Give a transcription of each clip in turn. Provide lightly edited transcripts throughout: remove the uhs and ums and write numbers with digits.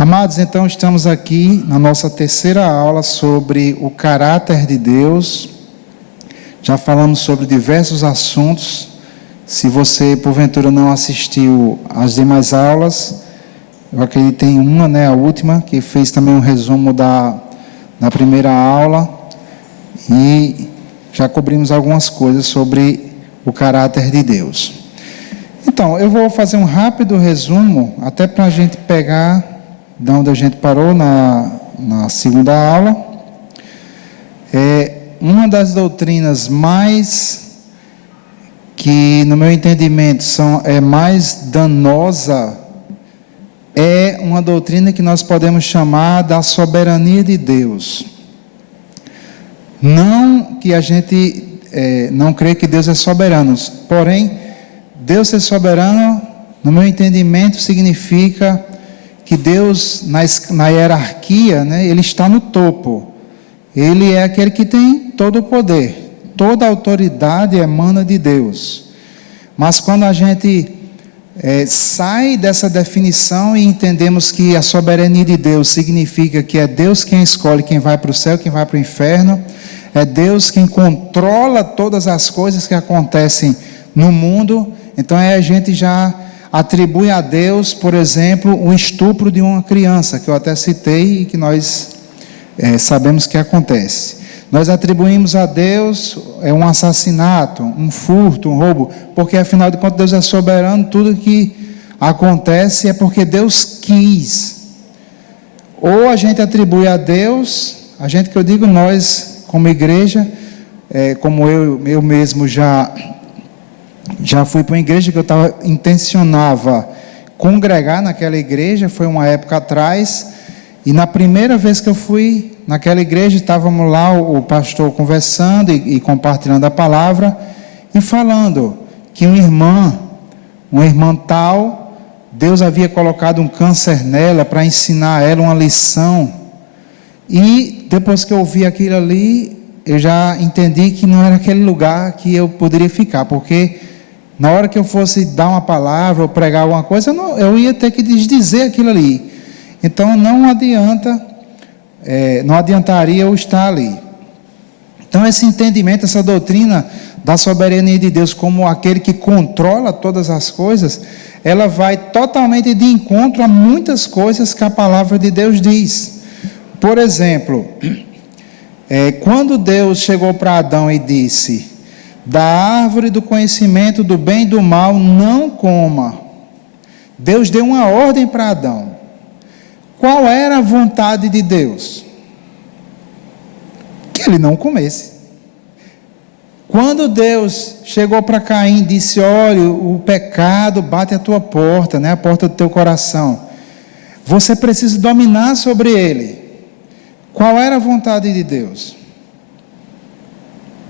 Amados, então estamos aqui na nossa terceira aula sobre o caráter de Deus. Já falamos sobre diversos assuntos. Se você, porventura, não assistiu às demais aulas, eu acredito que tem uma, a última, que fez também um resumo da primeira aula. E já cobrimos algumas coisas sobre o caráter de Deus. Então, eu vou fazer um rápido resumo, até para a gente pegar de onde a gente parou na segunda aula. Uma das doutrinas mais, que no meu entendimento é mais danosa, é uma doutrina que nós podemos chamar da soberania de Deus. Não que a gente não crê que Deus é soberano, porém, Deus ser soberano, no meu entendimento, significa que Deus, na hierarquia, Ele está no topo. Ele é aquele que tem todo o poder. Toda a autoridade emana de Deus. Mas quando a gente sai dessa definição e entendemos que a soberania de Deus significa que é Deus quem escolhe quem vai para o céu, quem vai para o inferno, é Deus quem controla todas as coisas que acontecem no mundo, então a gente já atribui a Deus, por exemplo, o estupro de uma criança, que eu até citei e que nós sabemos que acontece. Nós atribuímos a Deus um assassinato, um furto, um roubo, porque afinal de contas Deus é soberano, tudo que acontece é porque Deus quis. Ou a gente atribui a Deus, que eu digo nós como igreja, como eu mesmo já fui para uma igreja que eu intencionava congregar naquela igreja, foi uma época atrás, e na primeira vez que eu fui naquela igreja, estávamos lá, o pastor conversando e compartilhando a palavra, e falando que uma irmã tal, Deus havia colocado um câncer nela, para ensinar a ela uma lição, e depois que eu ouvi aquilo ali, eu já entendi que não era aquele lugar que eu poderia ficar, porque na hora que eu fosse dar uma palavra ou pregar alguma coisa, eu ia ter que desdizer aquilo ali. Então não adiantaria eu estar ali. Então esse entendimento, essa doutrina da soberania de Deus como aquele que controla todas as coisas, ela vai totalmente de encontro a muitas coisas que a palavra de Deus diz. Por exemplo, quando Deus chegou para Adão e disse: da árvore do conhecimento do bem e do mal não coma. Deus deu uma ordem para Adão. Qual era a vontade de Deus? Que ele não comesse. Quando Deus chegou para Caim e disse: olha, o pecado bate a tua porta, a porta do teu coração. Você precisa dominar sobre ele. Qual era a vontade de Deus?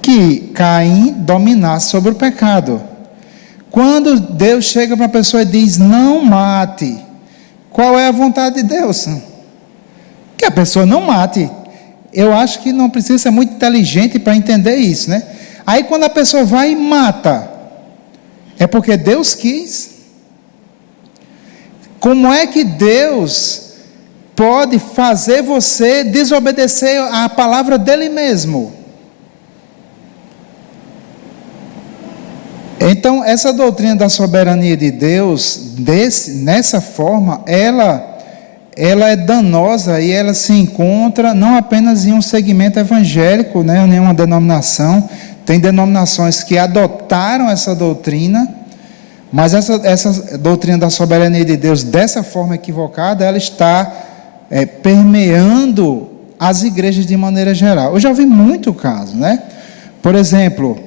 Que Caim dominasse sobre o pecado. Quando Deus chega para a pessoa e diz: não mate, qual é a vontade de Deus? Que a pessoa não mate. Eu acho que não precisa ser muito inteligente para entender isso, Aí quando a pessoa vai e mata, é porque Deus quis. Como é que Deus pode fazer você desobedecer à palavra dele mesmo? Então, essa doutrina da soberania de Deus, nessa forma, ela é danosa e ela se encontra não apenas em um segmento evangélico, nenhuma denominação. Tem denominações que adotaram essa doutrina, mas essa doutrina da soberania de Deus, dessa forma equivocada, ela está permeando as igrejas de maneira geral. Eu já vi muito caso, Por exemplo,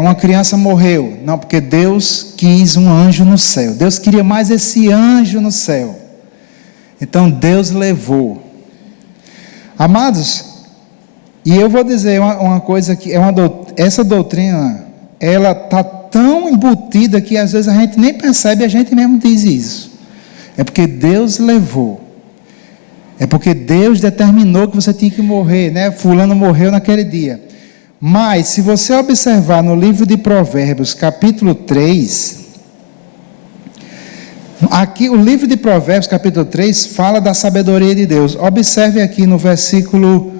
uma criança morreu, não, porque Deus quis um anjo no céu, Deus queria mais esse anjo no céu, então Deus levou. Amados, e eu vou dizer uma coisa que essa doutrina, ela está tão embutida que às vezes a gente nem percebe, a gente mesmo diz isso, é porque Deus levou, é porque Deus determinou que você tinha que morrer, fulano morreu naquele dia. Mas, se você observar no livro de Provérbios, capítulo 3, Aqui, o livro de Provérbios, capítulo 3, fala da sabedoria de Deus. Observe aqui no versículo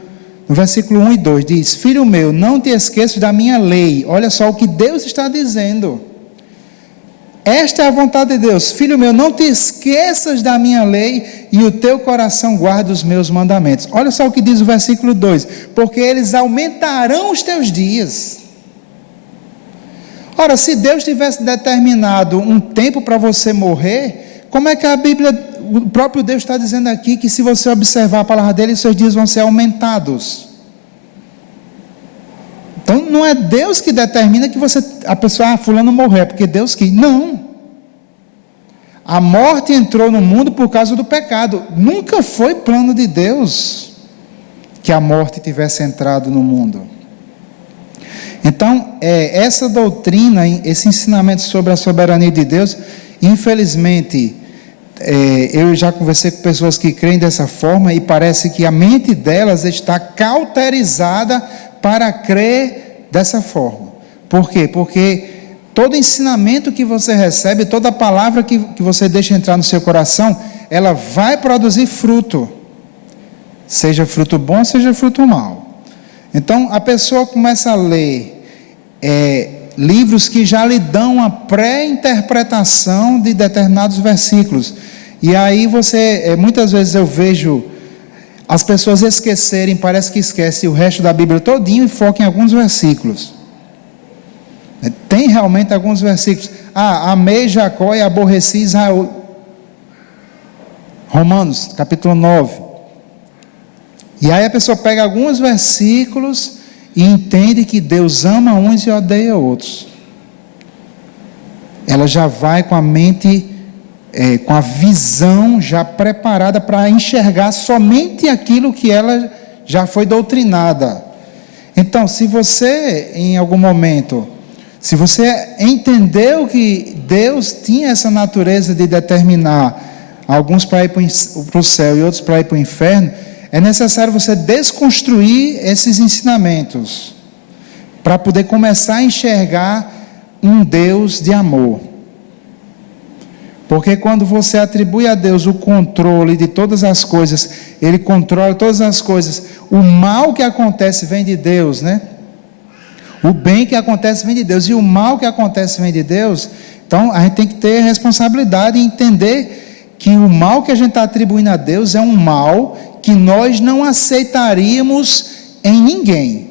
1 e 2, diz: Filho meu, não te esqueças da minha lei. Olha só o que Deus está dizendo. Esta é a vontade de Deus. Filho meu, não te esqueças da minha lei e o teu coração guarda os meus mandamentos. Olha só o que diz o versículo 2: porque eles aumentarão os teus dias. Ora, se Deus tivesse determinado um tempo para você morrer, como é que a Bíblia, o próprio Deus está dizendo aqui que se você observar a palavra dele, seus dias vão ser aumentados? Então não é Deus que determina que a pessoa, fulano morrer, porque Deus quis. Não. A morte entrou no mundo por causa do pecado. Nunca foi plano de Deus que a morte tivesse entrado no mundo. Então, essa doutrina, esse ensinamento sobre a soberania de Deus, infelizmente, eu já conversei com pessoas que creem dessa forma e parece que a mente delas está cauterizada para crer dessa forma. Por quê? Porque todo ensinamento que você recebe, toda palavra que você deixa entrar no seu coração, ela vai produzir fruto, seja fruto bom, seja fruto mau. Então a pessoa começa a ler livros que já lhe dão uma pré-interpretação de determinados versículos, e aí muitas vezes eu vejo as pessoas esquecerem, parece que esquecem o resto da Bíblia todinho e focam em alguns versículos. Tem realmente alguns versículos. Amei Jacó e aborreci Israel. Romanos, capítulo 9. E aí a pessoa pega alguns versículos e entende que Deus ama uns e odeia outros. Ela já vai com a mente, com a visão já preparada para enxergar somente aquilo que ela já foi doutrinada. Então, se você, em algum momento, se você entendeu que Deus tinha essa natureza de determinar alguns para ir para o céu e outros para ir para o inferno, é necessário você desconstruir esses ensinamentos para poder começar a enxergar um Deus de amor. Porque quando você atribui a Deus o controle de todas as coisas, Ele controla todas as coisas, o mal que acontece vem de Deus, né? O bem que acontece vem de Deus, e o mal que acontece vem de Deus. Então a gente tem que ter responsabilidade e entender que o mal que a gente está atribuindo a Deus é um mal que nós não aceitaríamos em ninguém.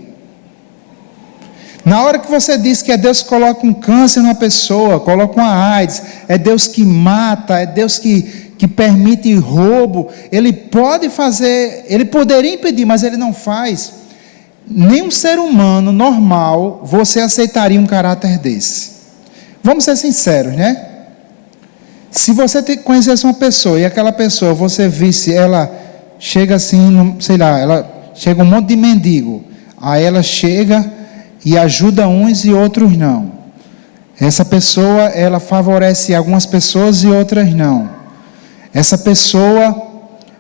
Na hora que você diz que é Deus que coloca um câncer numa pessoa, coloca uma AIDS, é Deus que mata, é Deus que permite roubo, Ele pode fazer, Ele poderia impedir, mas Ele não faz. Nenhum ser humano normal, você aceitaria um caráter desse. Vamos ser sinceros, né? Se você conhecesse uma pessoa, e aquela pessoa, você visse, ela chega assim, sei lá, ela chega um monte de mendigo, aí ela chega e ajuda uns e outros não. Essa pessoa, ela favorece algumas pessoas e outras não. Essa pessoa,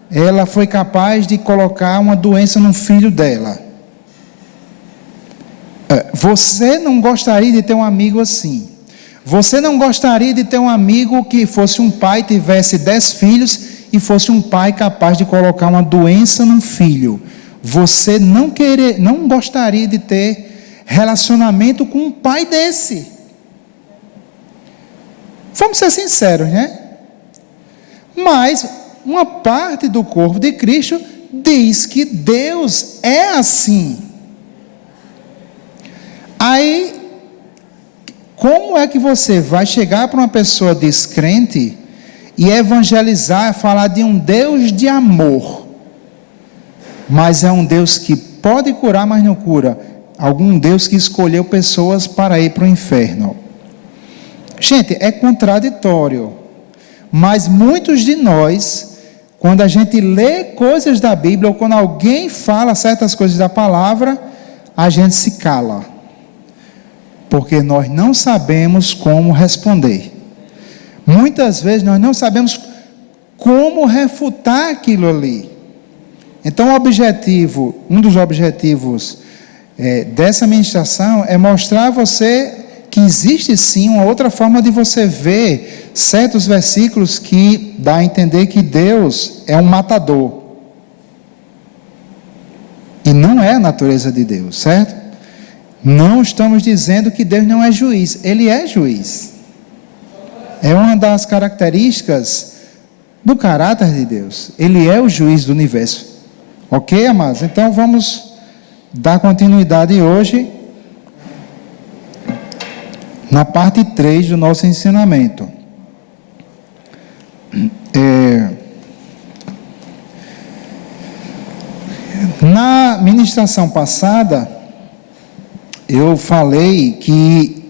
ela foi capaz de colocar uma doença no filho dela. Você não gostaria de ter um amigo assim? Você não gostaria de ter um amigo que fosse um pai, tivesse 10 filhos e fosse um pai capaz de colocar uma doença num filho? Você não gostaria de ter relacionamento com um pai desse? Vamos ser sinceros, né? Mas uma parte do corpo de Cristo diz que Deus é assim. Aí, como é que você vai chegar para uma pessoa descrente e evangelizar, falar de um Deus de amor, mas é um Deus que pode curar, mas não cura? Algum Deus que escolheu pessoas para ir para o inferno? Gente, é contraditório, mas muitos de nós, quando a gente lê coisas da Bíblia, ou quando alguém fala certas coisas da palavra, a gente se cala, porque nós não sabemos como responder. Muitas vezes nós não sabemos como refutar aquilo ali. Então um dos objetivos dessa ministração é mostrar a você que existe sim uma outra forma de você ver certos versículos que dá a entender que Deus é um matador. E não é a natureza de Deus, certo? Não estamos dizendo que Deus não é juiz. Ele é juiz. É uma das características do caráter de Deus. Ele é o juiz do universo. Ok, amados? Então vamos dar continuidade hoje na parte 3 do nosso ensinamento. Na ministração passada, eu falei que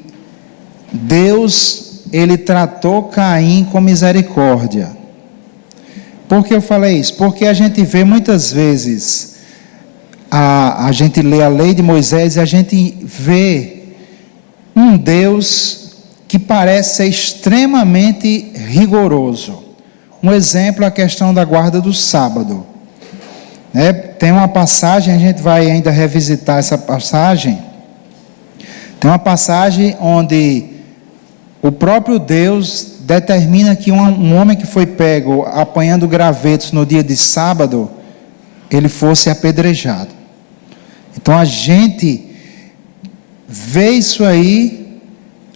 Deus, ele tratou Caim com misericórdia. Por que eu falei isso? Porque a gente vê muitas vezes, a gente lê a lei de Moisés e a gente vê um Deus que parece ser extremamente rigoroso. Um exemplo é a questão da guarda do sábado. Tem uma passagem, a gente vai ainda revisitar essa passagem. Tem uma passagem onde o próprio Deus determina que um homem que foi pego apanhando gravetos no dia de sábado, ele fosse apedrejado. Então a gente vê isso aí,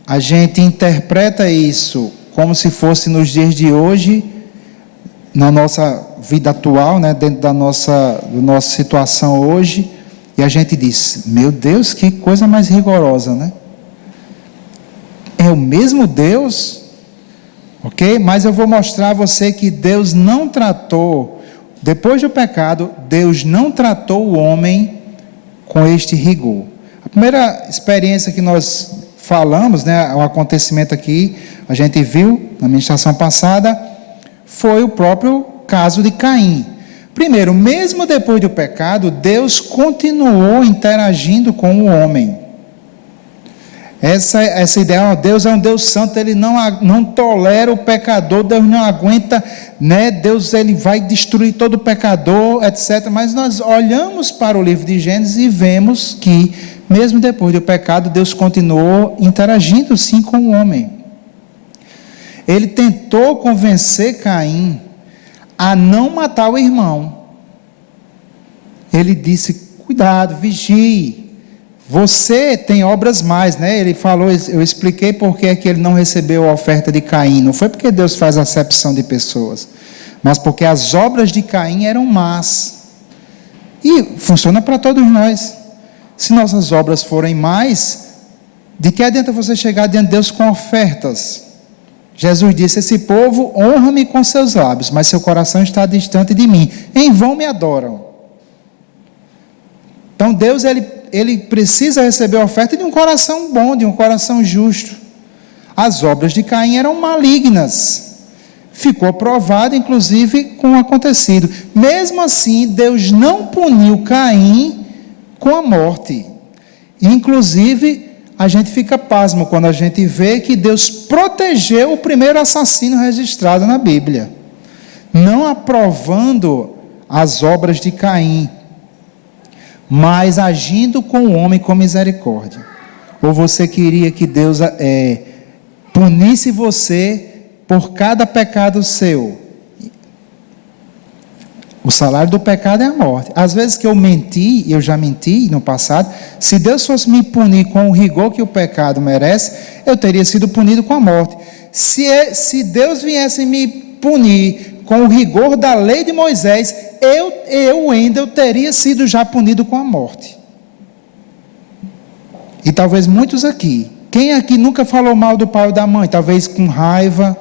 a gente interpreta isso como se fosse nos dias de hoje, na nossa vida atual, dentro da nossa situação hoje, e a gente diz, meu Deus, que coisa mais rigorosa, né? É o mesmo Deus, ok? Mas eu vou mostrar a você que Deus não tratou, depois do pecado, Deus não tratou o homem com este rigor. A primeira experiência que nós falamos, o acontecimento aqui, a gente viu na ministração passada, foi o próprio caso de Caim. Primeiro, mesmo depois do pecado, Deus continuou interagindo com o homem. Essa ideia, Deus é um Deus santo, Ele não tolera o pecador, Deus não aguenta, Deus ele vai destruir todo pecador, etc. Mas nós olhamos para o livro de Gênesis e vemos que, mesmo depois do pecado, Deus continuou interagindo sim com o homem. Ele tentou convencer Caim a não matar o irmão. Ele disse, cuidado, vigie. Você tem obras mais, Ele falou, eu expliquei porque é que ele não recebeu a oferta de Caim. Não foi porque Deus faz acepção de pessoas, mas porque as obras de Caim eram más. E funciona para todos nós. Se nossas obras forem mais, de que adianta você chegar diante de Deus com ofertas? Jesus disse, esse povo honra-me com seus lábios, mas seu coração está distante de mim. Em vão me adoram. Então Deus, ele precisa receber a oferta de um coração bom, de um coração justo. As obras de Caim eram malignas. Ficou provado, inclusive, com o acontecido. Mesmo assim, Deus não puniu Caim com a morte. Inclusive, a gente fica pasmo quando a gente vê que Deus protegeu o primeiro assassino registrado na Bíblia, não aprovando as obras de Caim, mas agindo com o homem com misericórdia. Ou você queria que Deus punisse você por cada pecado seu? O salário do pecado é a morte. Às vezes que eu menti, eu já menti no passado, se Deus fosse me punir com o rigor que o pecado merece, eu teria sido punido com a morte. Se Deus viesse me punir com o rigor da lei de Moisés, eu teria sido já punido com a morte. E talvez muitos aqui, quem aqui nunca falou mal do pai ou da mãe, talvez com raiva?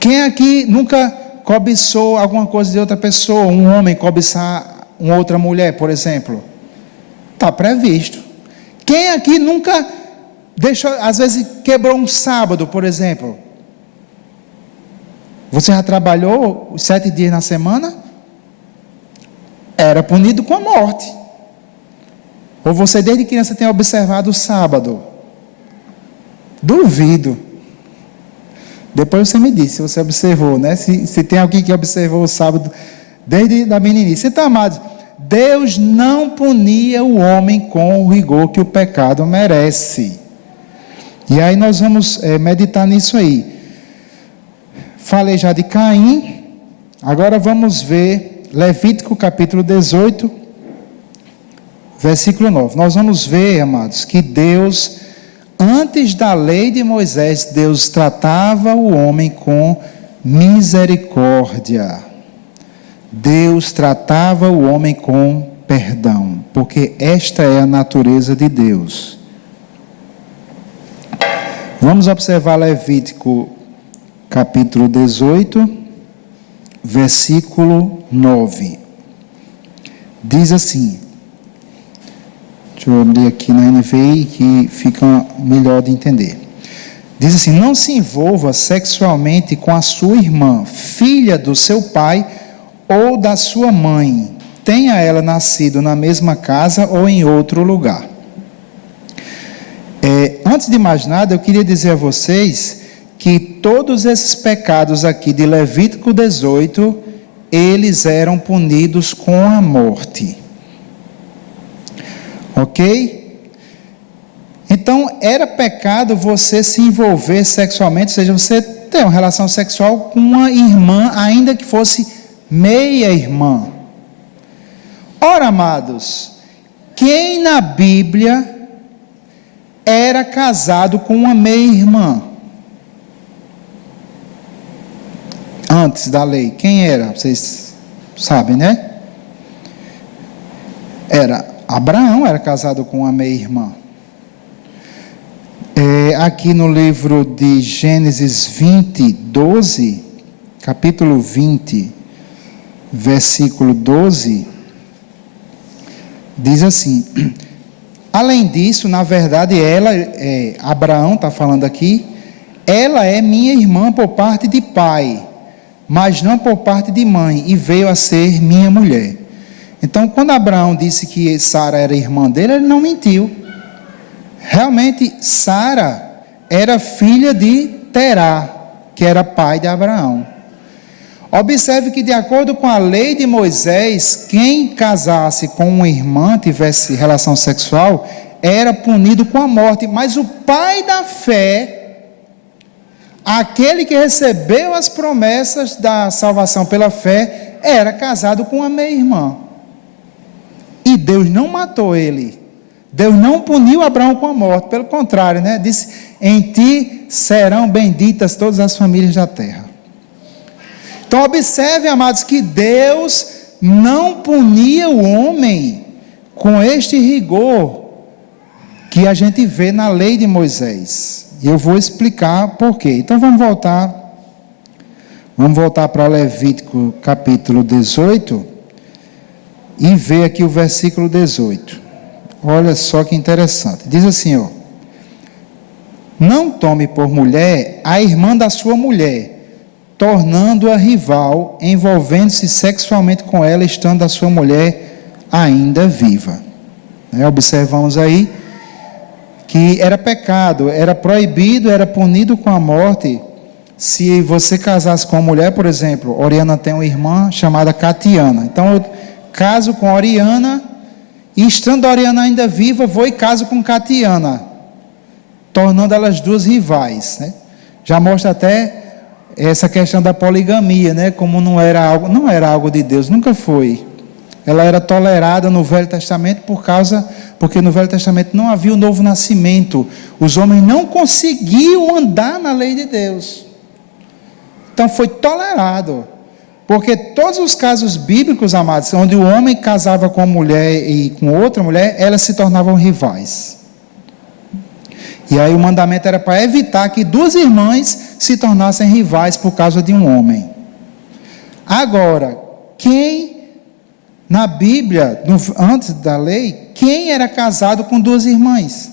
Quem aqui nunca cobiçou alguma coisa de outra pessoa, um homem cobiçar uma outra mulher, por exemplo? Está previsto. Quem aqui nunca deixou, às vezes quebrou um sábado, por exemplo? Você já trabalhou os 7 dias na semana? Era punido com a morte. Ou você desde criança tem observado o sábado? Duvido. Depois você me diz se você observou, Se tem alguém que observou o sábado desde a meninice. Então, amados, Deus não punia o homem com o rigor que o pecado merece. E aí nós vamos meditar nisso aí. Falei já de Caim, agora vamos ver Levítico capítulo 18, versículo 9. Nós vamos ver, amados, que Deus, antes da lei de Moisés, Deus tratava o homem com misericórdia. Deus tratava o homem com perdão, porque esta é a natureza de Deus. Vamos observar Levítico capítulo 18, versículo 9. Diz assim, deixa eu abrir aqui na NVI que fica melhor de entender. Diz assim: não se envolva sexualmente com a sua irmã, filha do seu pai ou da sua mãe, tenha ela nascido na mesma casa ou em outro lugar. Antes de mais nada, eu queria dizer a vocês que todos esses pecados aqui de Levítico 18, eles eram punidos com a morte. Ok? Então, era pecado você se envolver sexualmente, ou seja, você ter uma relação sexual com uma irmã, ainda que fosse meia-irmã. Ora, amados, quem na Bíblia era casado com uma meia-irmã? Antes da lei, quem era? Vocês sabem, né? Abraão era casado com uma meia-irmã. Aqui no livro de Gênesis 20, 12, capítulo 20, versículo 12, diz assim: além disso, na verdade, Abraão está falando aqui, ela é minha irmã por parte de pai, mas não por parte de mãe, e veio a ser minha mulher. Então, quando Abraão disse que Sara era irmã dele, ele não mentiu. Realmente, Sara era filha de Terá, que era pai de Abraão. Observe que, de acordo com a lei de Moisés, quem casasse com uma irmã, tivesse relação sexual, era punido com a morte. Mas o pai da fé, aquele que recebeu as promessas da salvação pela fé, era casado com uma meia-irmã. E Deus não matou ele. Deus não puniu Abraão com a morte. Pelo contrário, né? Disse: em ti serão benditas todas as famílias da terra. Então, observe, amados, que Deus não punia o homem com este rigor que a gente vê na lei de Moisés. E eu vou explicar por quê. Então, vamos voltar para Levítico capítulo 18 e ver aqui o versículo 18. Olha só que interessante. Diz assim, ó: não tome por mulher a irmã da sua mulher, tornando-a rival, envolvendo-se sexualmente com ela, estando a sua mulher ainda viva. Observamos aí que era pecado, era proibido, era punido com a morte, se você casasse com uma mulher. Por exemplo, Oriana tem uma irmã chamada Catiana. Então, eu caso com Oriana, e estando Oriana ainda viva, vou e caso com Catiana, tornando elas duas rivais, né? Já mostra até essa questão da poligamia, né? Como não era algo de Deus, nunca foi. Ela era tolerada no Velho Testamento porque no Velho Testamento não havia o novo nascimento. Os homens não conseguiam andar na lei de Deus. Então foi tolerado. Porque todos os casos bíblicos, amados, onde o homem casava com uma mulher e com outra mulher, elas se tornavam rivais. E aí o mandamento era para evitar que duas irmãs se tornassem rivais por causa de um homem. Agora, quem na Bíblia, antes da lei, quem era casado com duas irmãs?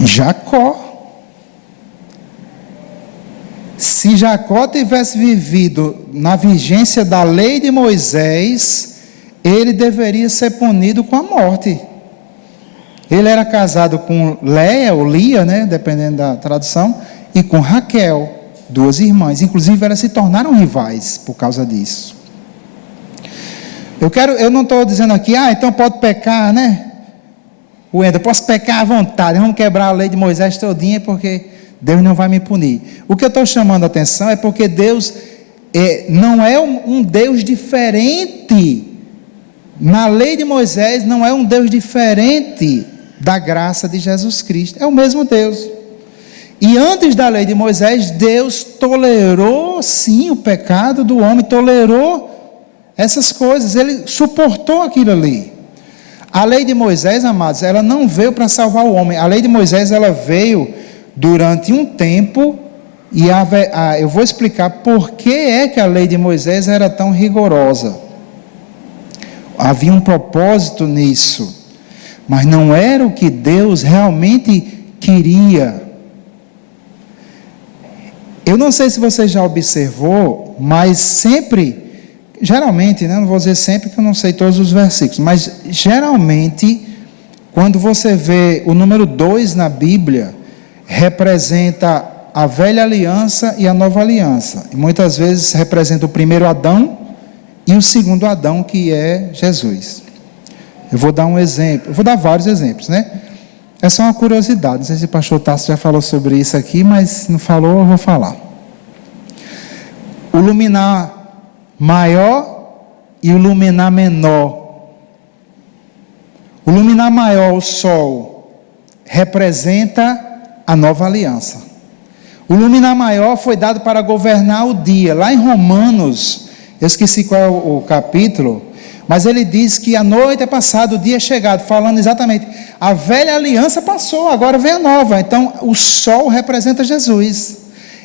Jacó. Se Jacó tivesse vivido na vigência da lei de Moisés, ele deveria ser punido com a morte. Ele era casado com Leia, ou Lia, né, dependendo da tradução, e com Raquel. duas irmãs. Inclusive, elas se tornaram rivais por causa disso. Eu não estou dizendo aqui, então pode pecar, né? Eu posso pecar à vontade, vamos quebrar a lei de Moisés todinha, porque Deus não vai me punir. O que eu estou chamando a atenção é porque Deus não é um Deus diferente. Na lei de Moisés não é um Deus diferente da graça de Jesus Cristo, é o mesmo Deus. E antes da lei de Moisés, Deus tolerou sim o pecado do homem, tolerou essas coisas, ele suportou aquilo ali. A lei de Moisés, amados, ela não veio para salvar o homem. A lei de Moisés, ela veio durante um tempo, e eu vou explicar por que é que a lei de Moisés era tão rigorosa. Havia um propósito nisso, mas não era o que Deus realmente queria. Eu não sei se você já observou, mas sempre, geralmente, né, não vou dizer sempre que eu não sei todos os versículos, mas geralmente, quando você vê o número 2 na Bíblia, representa a velha aliança e a nova aliança. E muitas vezes representa o primeiro Adão e o segundo Adão, que é Jesus. Eu vou dar um exemplo, eu vou dar vários exemplos, né? É só uma curiosidade, não sei se o pastor Tasso já falou sobre isso aqui, mas se não falou, eu vou falar. O luminar maior e o luminar menor. O luminar maior, o sol, representa a nova aliança. O luminar maior foi dado para governar o dia. Lá em Romanos, eu esqueci qual é o capítulo, mas ele diz que a noite é passada, o dia é chegado, falando exatamente, a velha aliança passou, agora vem a nova. Então, o sol representa Jesus.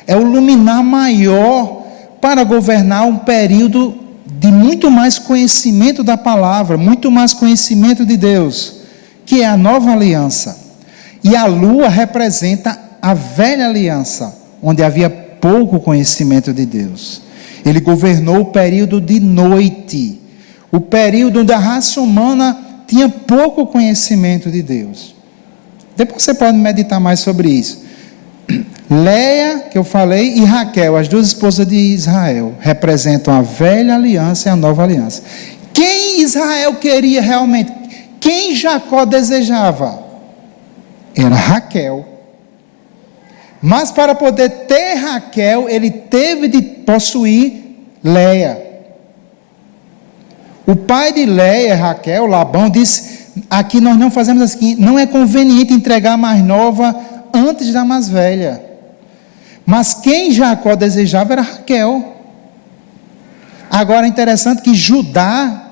É o luminar maior para governar um período de muito mais conhecimento da palavra, muito mais conhecimento de Deus, que é a nova aliança. E a lua representa a velha aliança, onde havia pouco conhecimento de Deus. Ele governou o período de noite, o período onde a raça humana tinha pouco conhecimento de Deus. Depois você pode meditar mais sobre isso. Leia, que eu falei, e Raquel, as duas esposas de Israel, representam a velha aliança e a nova aliança. Quem Israel queria realmente? Quem Jacó desejava? Era Raquel. Mas para poder ter Raquel, ele teve de possuir Leia. O pai de Leia, Raquel, Labão, disse, aqui nós não fazemos assim, não é conveniente entregar a mais nova antes da mais velha. Mas quem Jacó desejava era Raquel. Agora é interessante que Judá,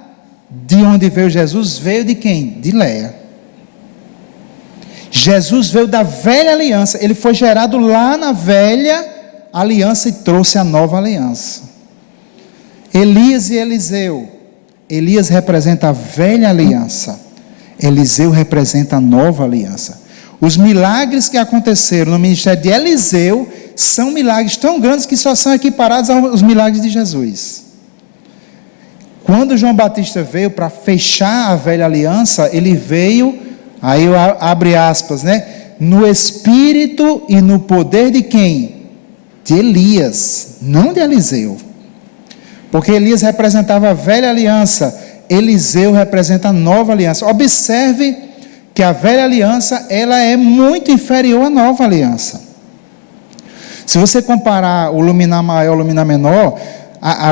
de onde veio Jesus, veio de quem? De Leia. Jesus veio da velha aliança, ele foi gerado lá na velha aliança e trouxe a nova aliança. Elias e Eliseu. Elias representa a velha aliança, Eliseu representa a nova aliança. Os milagres que aconteceram no ministério de Eliseu são milagres tão grandes que só são equiparados aos milagres de Jesus. Quando João Batista veio para fechar a velha aliança, ele veio, aí eu abre aspas, né? No espírito e no poder de quem? De Elias, não de Eliseu. Porque Elias representava a velha aliança, Eliseu representa a nova aliança. Observe que a velha aliança, ela é muito inferior à nova aliança. Se você comparar o luminar maior e o luminar menor,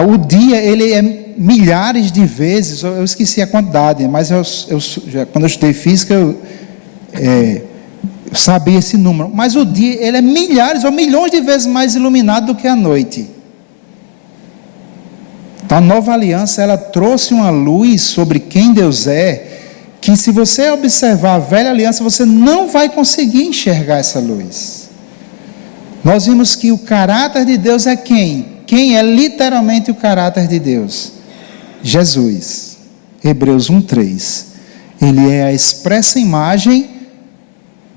o dia, ele é milhares de vezes, eu esqueci a quantidade, mas quando eu estudei física, eu sabia esse número, mas o dia, ele é milhares ou milhões de vezes mais iluminado do que a noite. Então, a nova aliança, ela trouxe uma luz sobre quem Deus é, que se você observar a velha aliança, você não vai conseguir enxergar essa luz. Nós vimos que o caráter de Deus é quem? Quem é literalmente o caráter de Deus? Jesus. Hebreus 1:3. Ele é a expressa imagem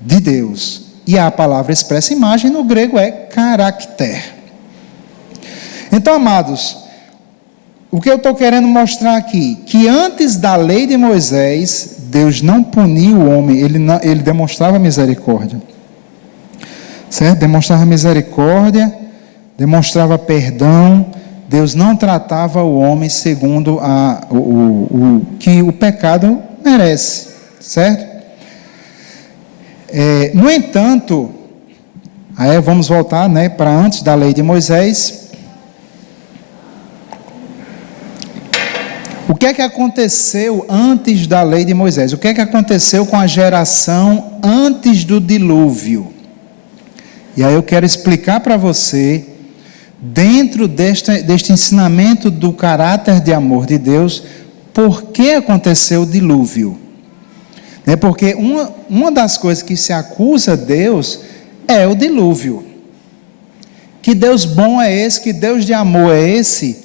de Deus. E a palavra expressa imagem no grego é caráter. Então, amados, o que eu estou querendo mostrar aqui, que antes da lei de Moisés, Deus não punia o homem, ele demonstrava misericórdia. Certo? Demonstrava misericórdia, demonstrava perdão, Deus não tratava o homem segundo o que o pecado merece, certo? No entanto, aí vamos voltar, né, para antes da lei de Moisés. O que é que aconteceu antes da lei de Moisés? O que é que aconteceu com a geração antes do dilúvio? E aí eu quero explicar para você, dentro deste ensinamento do caráter de amor de Deus, por que aconteceu o dilúvio. Porque uma das coisas que se acusa Deus é o dilúvio. Que Deus bom é esse, que Deus de amor é esse,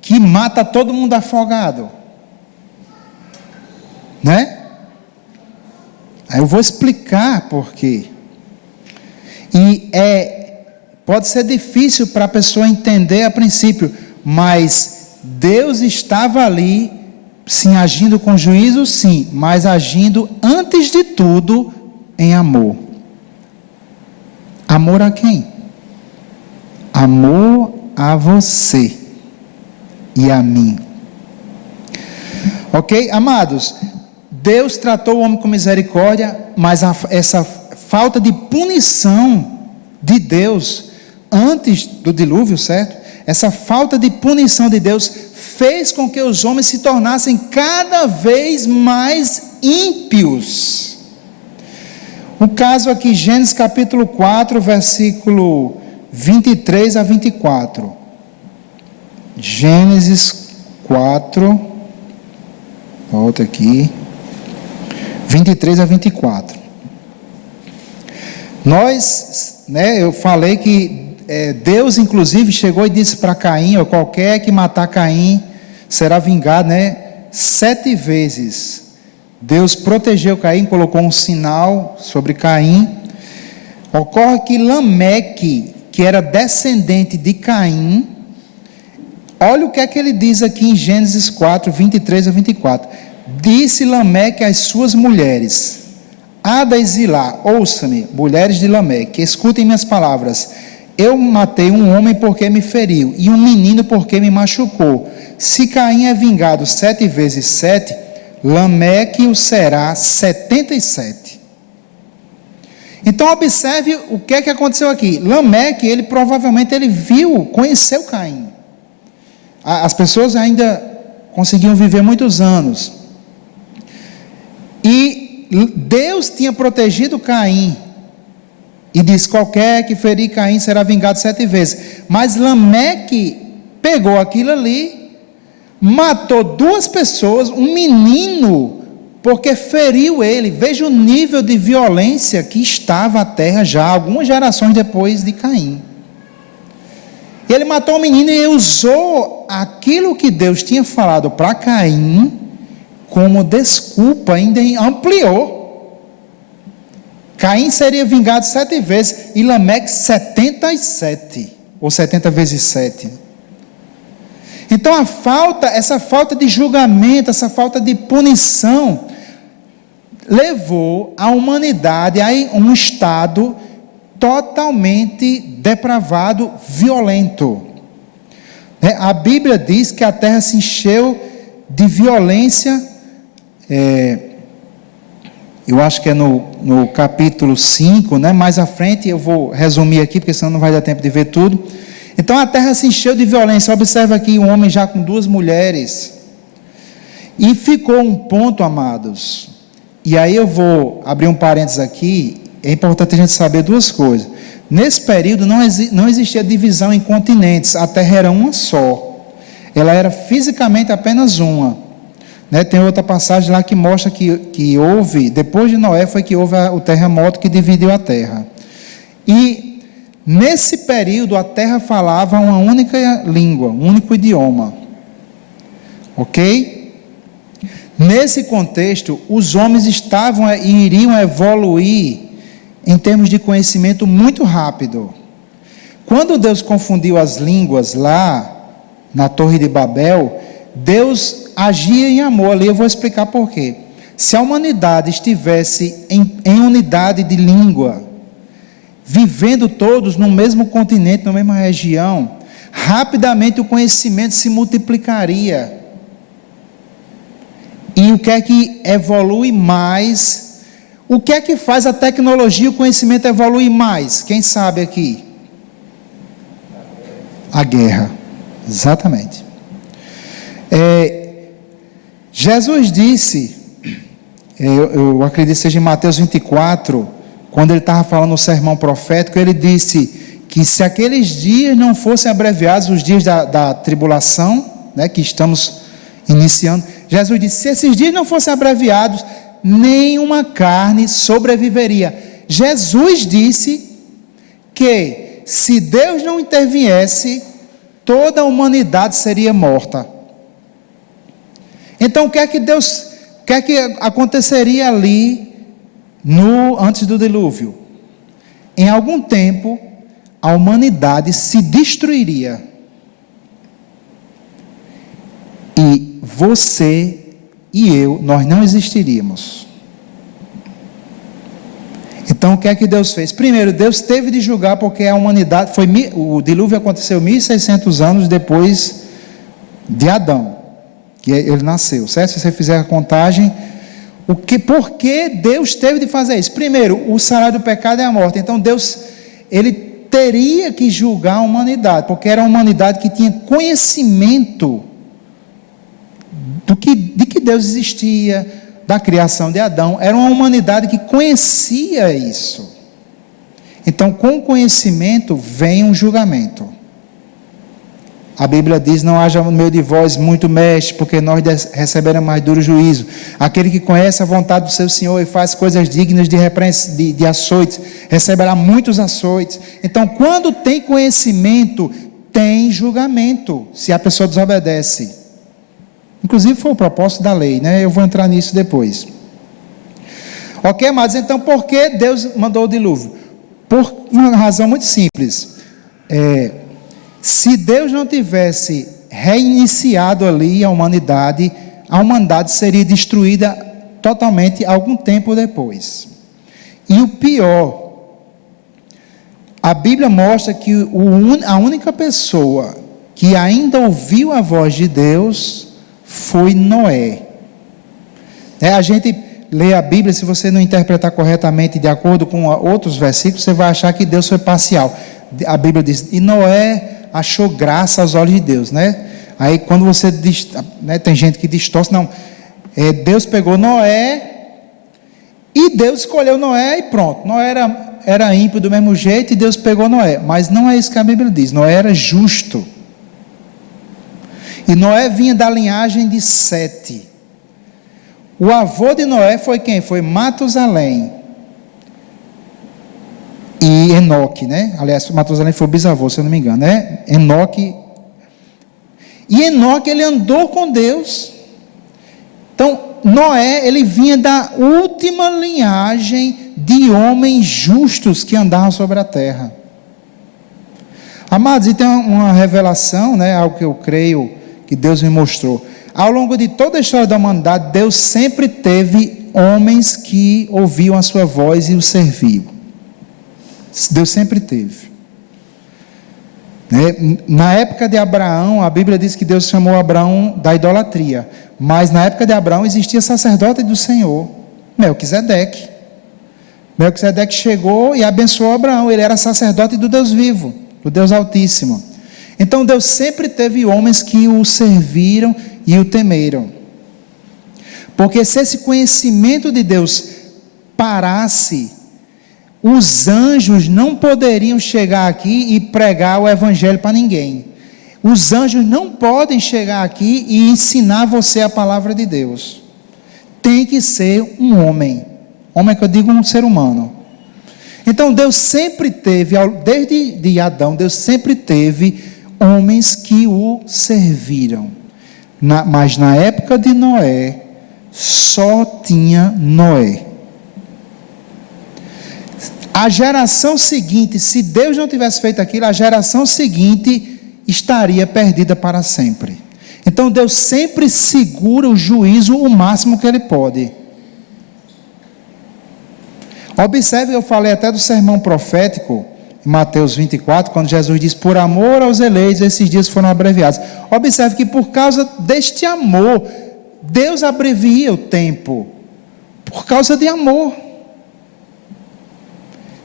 que mata todo mundo afogado, né? Aí eu vou explicar por quê. E pode ser difícil para a pessoa entender a princípio, mas Deus estava ali, sim, agindo com juízo, sim, mas agindo antes de tudo em amor. Amor a quem? Amor a você e a mim. Ok, amados? Deus tratou o homem com misericórdia, mas essa falta de punição de Deus antes do dilúvio, certo? Essa falta de punição de Deus fez com que os homens se tornassem cada vez mais ímpios. O caso aqui, Gênesis capítulo 4, versículo 23 a 24. Gênesis 4, volta aqui, 23 a 24. Eu falei que Deus inclusive chegou e disse para Caim, qualquer que matar Caim será vingado, 7 vezes. Deus protegeu Caim, colocou um sinal sobre Caim. Ocorre que Lameque, que era descendente de Caim, olha o que é que ele diz aqui em Gênesis 4, 23 a 24. Disse Lameque às suas mulheres, Ada e Zilá, ouça-me, mulheres de Lameque, escutem minhas palavras. Eu matei um homem porque me feriu, e um menino porque me machucou. Se Caim é vingado 7 vezes 7, Lameque o será 77. Então observe o que é que aconteceu aqui. Lameque, ele provavelmente conheceu Caim. As pessoas ainda conseguiam viver muitos anos. E Deus tinha protegido Caim. E diz, qualquer que ferir Caim será vingado 7 vezes. Mas Lameque pegou aquilo ali, matou 2 pessoas, um menino, porque feriu ele. Veja o nível de violência que estava a terra já, algumas gerações depois de Caim. Ele matou o menino e usou aquilo que Deus tinha falado para Caim como desculpa, ainda ampliou. Caim seria vingado 7 vezes e Lameque 77, ou 70 vezes 7. Então essa falta de julgamento, essa falta de punição, levou a humanidade a um estado totalmente depravado, violento. A Bíblia diz que a terra se encheu de violência. Eu acho que é no capítulo 5, mais à frente, eu vou resumir aqui, porque senão não vai dar tempo de ver tudo. Então a terra se encheu de violência. Observa aqui um homem já com 2 mulheres. E ficou um ponto, amados. E aí eu vou abrir um parênteses aqui. É importante a gente saber 2 coisas. Nesse período não existia divisão em continentes, a terra era uma só. Ela era fisicamente apenas uma. Tem outra passagem lá que mostra que houve, depois de Noé, foi que houve o terremoto que dividiu a terra. E nesse período a terra falava uma única língua, um único idioma. Ok? Nesse contexto, os homens estavam e iriam evoluir em termos de conhecimento muito rápido. Quando Deus confundiu as línguas lá na Torre de Babel, Deus agia em amor ali. Eu vou explicar por quê. Se a humanidade estivesse em unidade de língua vivendo todos no mesmo continente, na mesma região, rapidamente o conhecimento se multiplicaria. E o que é que evolui mais? O que é que faz a tecnologia e o conhecimento evoluir mais? Quem sabe aqui? A guerra. Exatamente. Jesus disse, eu acredito que seja em Mateus 24, quando ele estava falando no sermão profético, ele disse que se aqueles dias não fossem abreviados, os dias da tribulação, né, que estamos iniciando, Jesus disse, se esses dias não fossem abreviados, nenhuma carne sobreviveria. Jesus disse que se Deus não interviesse, toda a humanidade seria morta. Então o que é que aconteceria ali antes do dilúvio? Em algum tempo a humanidade se destruiria. E você e eu, nós não existiríamos. Então o que é que Deus fez? Primeiro, Deus teve de julgar, porque a humanidade, o dilúvio aconteceu 1600 anos depois de Adão, que ele nasceu, certo? Se você fizer a contagem, por que Deus teve de fazer isso? Primeiro, o salário do pecado é a morte. Então Deus, ele teria que julgar a humanidade, porque era a humanidade que tinha conhecimento de que Deus existia, da criação de Adão. Era uma humanidade que conhecia isso. Então, com o conhecimento vem um julgamento. A Bíblia diz, não haja no meio de vós muito mestre, porque nós receberemos mais duro juízo. Aquele que conhece a vontade do seu Senhor e faz coisas dignas de açoites, receberá muitos açoites. Então, quando tem conhecimento, tem julgamento, se a pessoa desobedece. Inclusive foi o propósito da lei, né? Eu vou entrar nisso depois. Ok, amados? Então, por que Deus mandou o dilúvio? Por uma razão muito simples. Se Deus não tivesse reiniciado ali a humanidade seria destruída totalmente algum tempo depois. E o pior, a Bíblia mostra que a única pessoa que ainda ouviu a voz de Deus foi Noé. A gente lê a Bíblia, se você não interpretar corretamente de acordo com outros versículos, você vai achar que Deus foi parcial. A Bíblia diz, e Noé achou graça aos olhos de Deus, né? Aí quando você diz, né, tem gente que distorce, não, Deus pegou Noé, e Deus escolheu Noé e pronto. Noé era ímpio do mesmo jeito, e Deus pegou Noé, mas não é isso que a Bíblia diz. Noé era justo. E Noé vinha da linhagem de Sete. O avô de Noé foi quem? Foi Matusalém e Enoque, né? Aliás, Matusalém foi o bisavô, se eu não me engano, né? Enoque. E Enoque, ele andou com Deus. Então, Noé, ele vinha da última linhagem de homens justos que andavam sobre a terra. Amados, e tem uma revelação, né? Algo que eu creio que Deus me mostrou. Ao longo de toda a história da humanidade, Deus sempre teve homens que ouviam a sua voz e o serviam. Deus sempre teve. Na época de Abraão, a Bíblia diz que Deus chamou Abraão da idolatria. Mas na época de Abraão existia sacerdote do Senhor, Melquisedeque. Melquisedeque chegou e abençoou Abraão. Ele era sacerdote do Deus vivo, do Deus Altíssimo. Então Deus sempre teve homens que o serviram e o temeram. Porque se esse conhecimento de Deus parasse, os anjos não poderiam chegar aqui e pregar o evangelho para ninguém. Os anjos não podem chegar aqui e ensinar você a palavra de Deus. Tem que ser um homem. Homem que eu digo um ser humano. Então Deus sempre teve, desde Adão, Deus sempre teve homens que o serviram. Mas na época de Noé, só tinha Noé. A geração seguinte, se Deus não tivesse feito aquilo, a geração seguinte estaria perdida para sempre. Então Deus sempre segura o juízo o máximo que Ele pode. Observe, eu falei até do sermão profético, em Mateus 24, quando Jesus diz: por amor aos eleitos, esses dias foram abreviados. Observe que por causa deste amor, Deus abrevia o tempo, por causa de amor.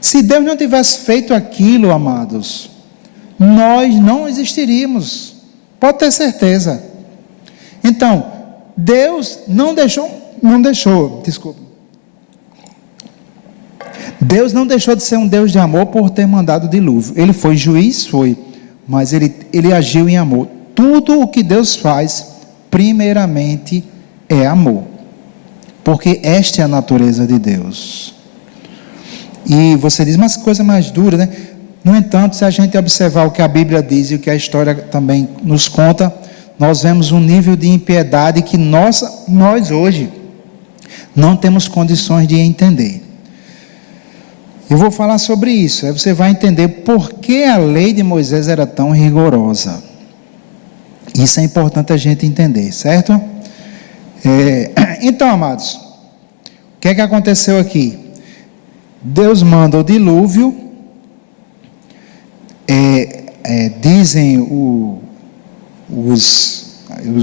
Se Deus não tivesse feito aquilo, amados, nós não existiríamos, pode ter certeza. Então, Deus Deus não deixou de ser um Deus de amor por ter mandado o dilúvio. Ele foi juiz, mas ele agiu em amor. Tudo o que Deus faz, primeiramente, é amor, porque esta é a natureza de Deus. E você diz, mas coisa mais dura, né? No entanto, se a gente observar o que a Bíblia diz e o que a história também nos conta, nós vemos um nível de impiedade que nós hoje não temos condições de entender. Eu vou falar sobre isso, aí você vai entender por que a lei de Moisés era tão rigorosa. Isso é importante a gente entender, certo? Então, amados, o que é que aconteceu aqui? Deus manda o dilúvio, dizem eu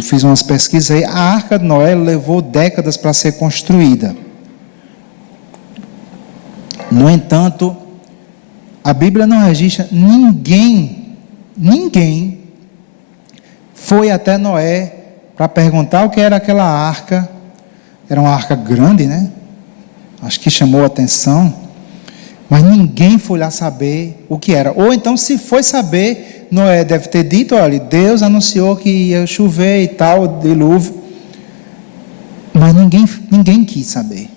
fiz umas pesquisas aí, a Arca de Noé levou décadas para ser construída. No entanto, a Bíblia não registra ninguém foi até Noé para perguntar o que era aquela arca. Era uma arca grande, né? Acho que chamou a atenção, mas ninguém foi lá saber o que era. Ou então, se foi saber, Noé deve ter dito: olha, Deus anunciou que ia chover e tal, dilúvio, mas ninguém quis saber.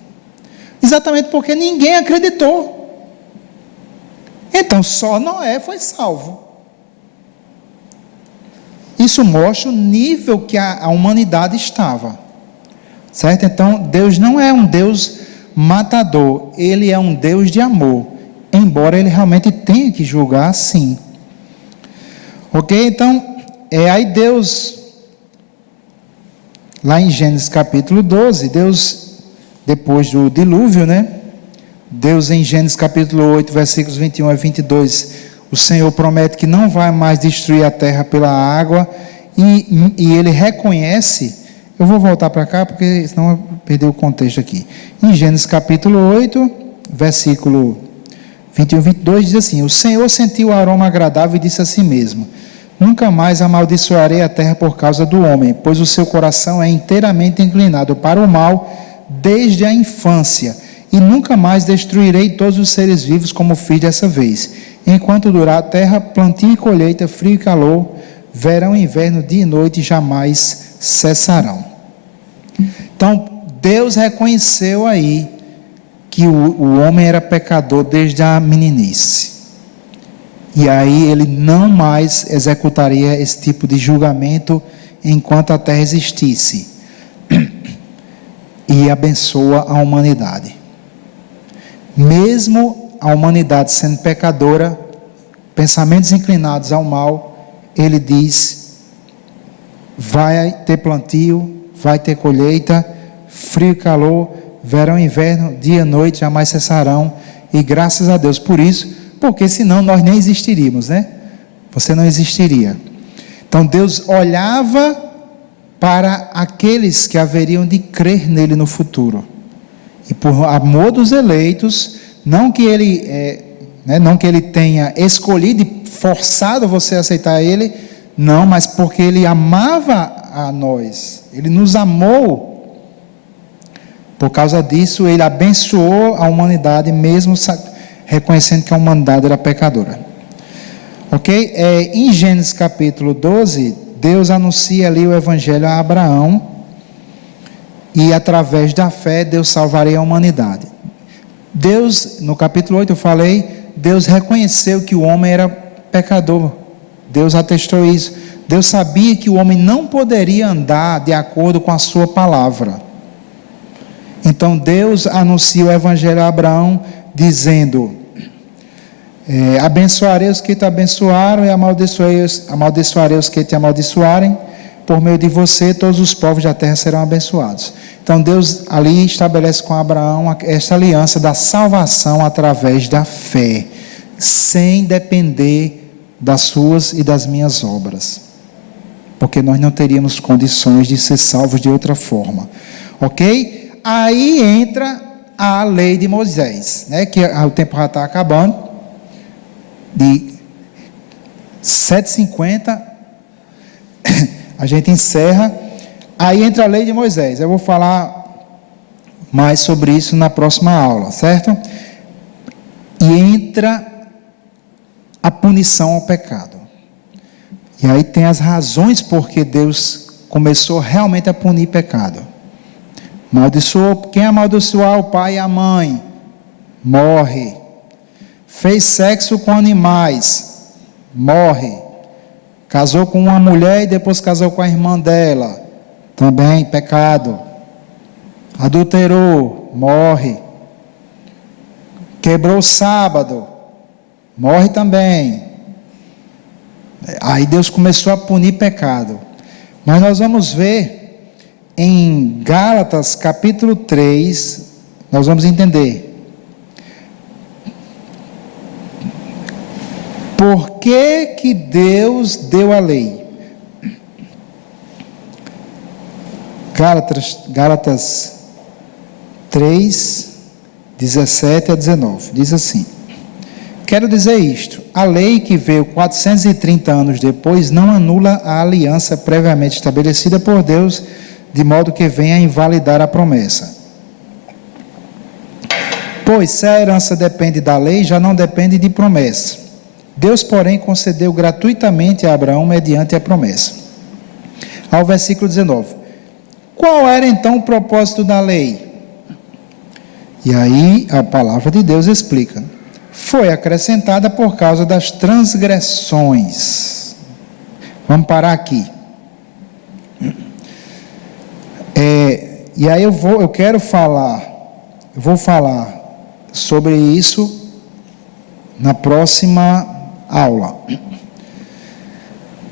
Exatamente porque ninguém acreditou. Então só Noé foi salvo. Isso mostra o nível que a humanidade estava, certo? Então Deus não é um Deus matador, Ele é um Deus de amor, embora Ele realmente tenha que julgar assim. Ok? Então, aí Deus, lá em Gênesis capítulo 12, Deus, depois do dilúvio, né? Deus, em Gênesis capítulo 8, versículos 21 a 22, o Senhor promete que não vai mais destruir a terra pela água, e Ele reconhece. Eu vou voltar para cá, porque senão eu perdi o contexto aqui. Em Gênesis capítulo 8, versículo 21 e 22, diz assim: o Senhor sentiu o aroma agradável e disse a si mesmo: nunca mais amaldiçoarei a terra por causa do homem, pois o seu coração é inteiramente inclinado para o mal desde a infância, e nunca mais destruirei todos os seres vivos como fiz dessa vez. Enquanto durar a terra, plantio e colheita, frio e calor, verão e inverno, dia e noite jamais cessarão. Então, Deus reconheceu aí que o homem era pecador desde a meninice. E aí Ele não mais executaria esse tipo de julgamento enquanto a terra existisse. E abençoa a humanidade. Mesmo a humanidade sendo pecadora, pensamentos inclinados ao mal, Ele diz: vai ter plantio, vai ter colheita, frio e calor, verão e inverno, dia e noite jamais cessarão. E graças a Deus por isso, porque senão nós nem existiríamos, né? Você não existiria. Então Deus olhava para aqueles que haveriam de crer nele no futuro, e por amor dos eleitos, não que ele tenha escolhido e forçado você a aceitar ele, não, mas porque ele amava a nós, ele nos amou. Por causa disso, ele abençoou a humanidade, mesmo reconhecendo que a humanidade era pecadora. Ok? Em Gênesis capítulo 12, Deus anuncia ali o evangelho a Abraão, e através da fé Deus salvaria a humanidade. Deus, no capítulo 8 eu falei, Deus reconheceu que o homem era pecador. Deus atestou isso. Deus sabia que o homem não poderia andar de acordo com a sua palavra. Então Deus anuncia o evangelho a Abraão, dizendo: abençoarei os que te abençoaram e amaldiçoarei os que te amaldiçoarem. por meio de você todos os povos da terra serão abençoados. Então Deus ali estabelece com Abraão esta aliança da salvação através da fé, sem depender das suas e das minhas obras, porque nós não teríamos condições de ser salvos de outra forma, ok? Aí entra a lei de Moisés, né? Que o tempo já está acabando, de 7h50, a gente encerra, aí entra a lei de Moisés. Eu vou falar mais sobre isso na próxima aula, certo? E entra a punição ao pecado. E aí tem as razões porque Deus começou realmente a punir pecado. Quem amaldiçoar o pai e a mãe, morre. Fez sexo com animais, morre. Casou com uma mulher e depois casou com a irmã dela, também pecado. Adulterou, morre. Quebrou o sábado, morre também. Aí Deus começou a punir pecado. Mas nós vamos ver em Gálatas capítulo 3, nós vamos entender por que Deus deu a lei. Gálatas 3, 17 a 19, diz assim: quero dizer isto, a lei que veio 430 anos depois não anula a aliança previamente estabelecida por Deus, de modo que venha a invalidar a promessa. Pois se a herança depende da lei, já não depende de promessa. Deus, porém, concedeu gratuitamente a Abraão mediante a promessa. Ao versículo 19. Qual era então o propósito da lei? E aí a palavra de Deus explica. Foi acrescentada por causa das transgressões. Vamos parar aqui. E aí eu vou falar sobre isso na próxima aula.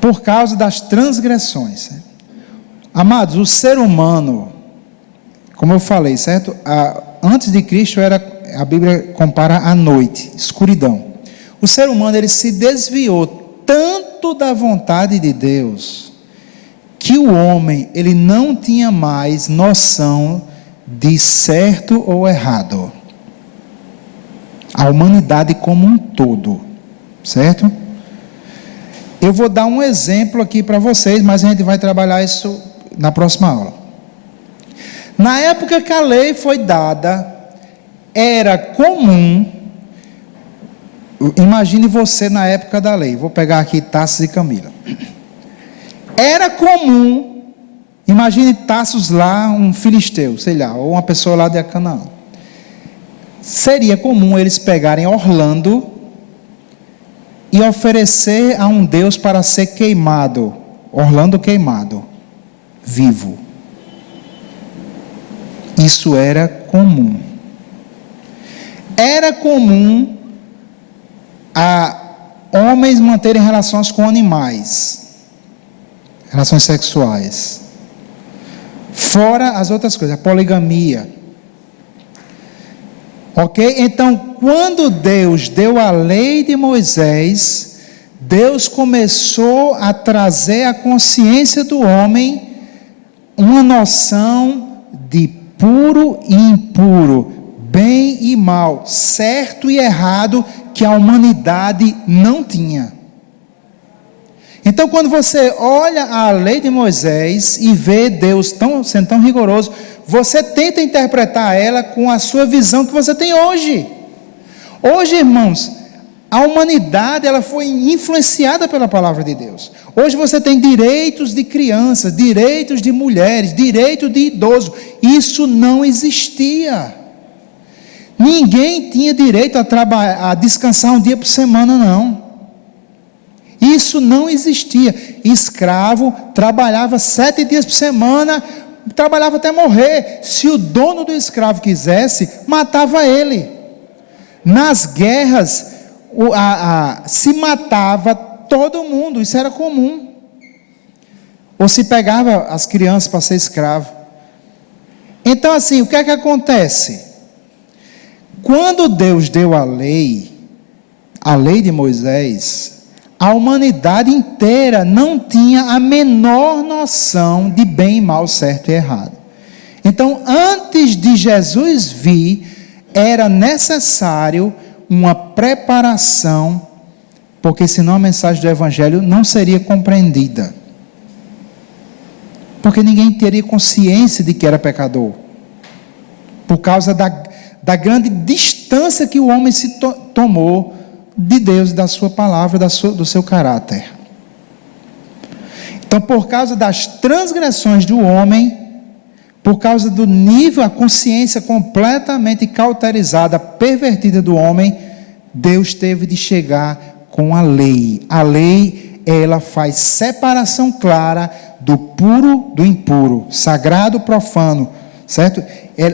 Por causa das transgressões. Amados, o ser humano, como eu falei, certo? Antes de Cristo a Bíblia compara a noite, escuridão. O ser humano, ele se desviou tanto da vontade de Deus, que o homem, ele não tinha mais noção de certo ou errado. A humanidade como um todo, certo? Eu vou dar um exemplo aqui para vocês, mas a gente vai trabalhar isso na próxima aula. Na época que a lei foi dada, era comum, imagine você na época da lei, vou pegar aqui Tassos e Camila. Era comum, imagine Tassos lá, um filisteu, sei lá, ou uma pessoa lá de Canaã. Seria comum eles pegarem Orlando e oferecer a um Deus para ser queimado, Orlando queimado, vivo. Isso era comum. Era comum a homens manterem relações com animais, relações sexuais, fora as outras coisas, a poligamia. Ok? Então, quando Deus deu a lei de Moisés, Deus começou a trazer à consciência do homem uma noção de puro e impuro, bem e mal, certo e errado, que a humanidade não tinha. Então, quando você olha a lei de Moisés e vê Deus sendo tão rigoroso, você tenta interpretar ela com a sua visão que você tem hoje. Hoje, irmãos, a humanidade ela foi influenciada pela palavra de Deus. Hoje você tem direitos de crianças, direitos de mulheres, direito de idoso. Isso não existia. Ninguém tinha direito a descansar um dia por semana, não. Isso não existia. Escravo trabalhava 7 dias por semana, trabalhava até morrer. Se o dono do escravo quisesse, matava ele. Nas guerras, se matava todo mundo, isso era comum. ou se pegava as crianças para ser escravo. Então, assim, o que é que acontece? Quando Deus deu a lei de Moisés, a humanidade inteira não tinha a menor noção de bem e mal, certo e errado. Então, antes de Jesus vir, era necessário uma preparação, porque senão a mensagem do Evangelho não seria compreendida. Porque ninguém teria consciência de que era pecador, por causa da grande distância que o homem se tomou de Deus, da sua palavra, do seu caráter. Então, por causa das transgressões do homem, por causa do nível, a consciência completamente cauterizada, pervertida do homem, Deus teve de chegar com a lei. A lei, ela faz separação clara do puro do impuro, sagrado profano, certo?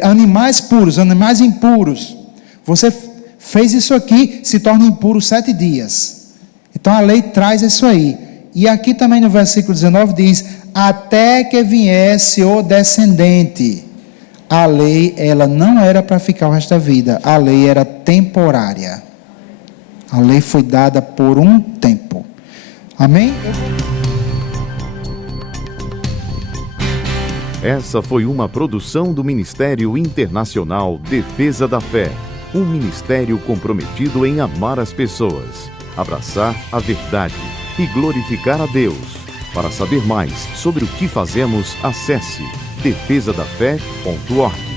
Animais puros, animais impuros. Você fez isso aqui, se torna impuro 7 dias. Então a lei traz isso aí. E aqui também no versículo 19 diz: até que viesse o descendente. A lei, ela não era para ficar o resto da vida. A lei era temporária. A lei foi dada por um tempo. Amém? Essa foi uma produção do Ministério Internacional Defesa da Fé, um ministério comprometido em amar as pessoas, abraçar a verdade e glorificar a Deus. Para saber mais sobre o que fazemos, acesse defesadafé.org.